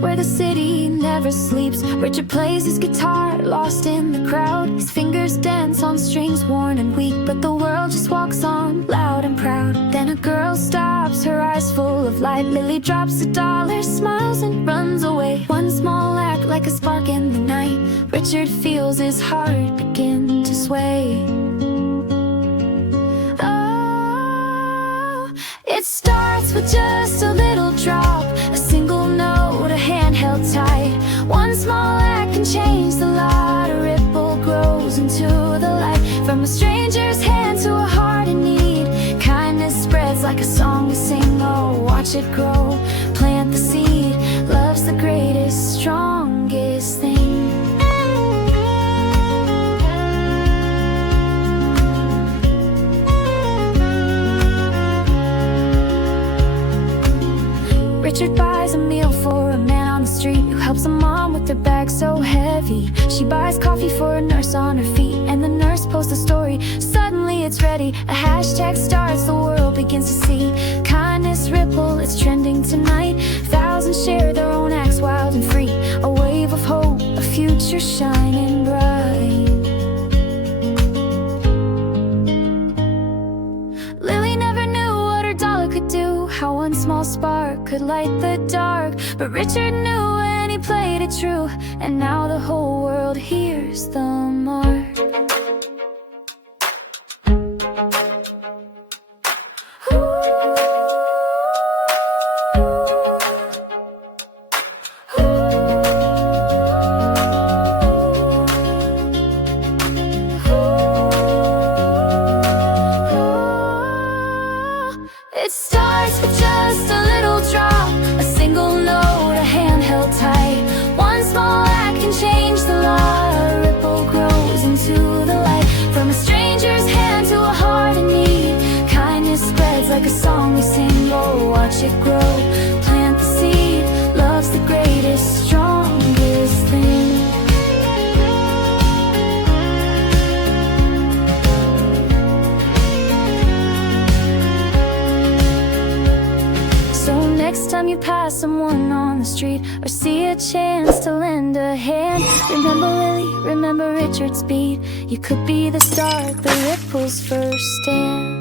where the city never sleeps. Richard plays his guitar, lost in the crowd. His fingers dance on strings worn and weak, but the world just walks on, loud and proud. Then a girl stops, her eyes full of light. Lily drops $1, smiles and runs away. One small act like a spark in the night. Richard feels his heart begin to sway. Oh, it starts with just a little drop, a single note, a hand held tight. One small act can change the lot. A ripple grows into the light. From a stranger's hand to a heart in need, kindness spreads like a song we sing. Oh, watch it grow, plant the seed. Love's the greatest, strongest thing. Richard buys a meal for a man on the street who helps a mom with their bag so heavy. She buys coffee for a nurse on her feet, and the nurse posts a story. Suddenly it's ready, a hashtag starts, the world begins to see. Kindness ripple, it's trending tonight. Thousands share their own acts, wild and free. A wave of hope, a future shining bright. Lily never knew what her dollar could do, how one small spark could light the dark. But Richard knew and he played it true, and now the whole world hears the mark. It starts with just a little drop, a single note, a hand held tight. One small act can change the lot. A ripple grows into the light. From a stranger's hand to a heart in need, kindness spreads like a song we sing. Oh, watch it grow, plant the seed. Love's the greatest, strongest thing. So next time you pass someone on the street, or see a chance to lend a hand, remember Lily, remember Richard's beat. You could be the start, the ripples first stand.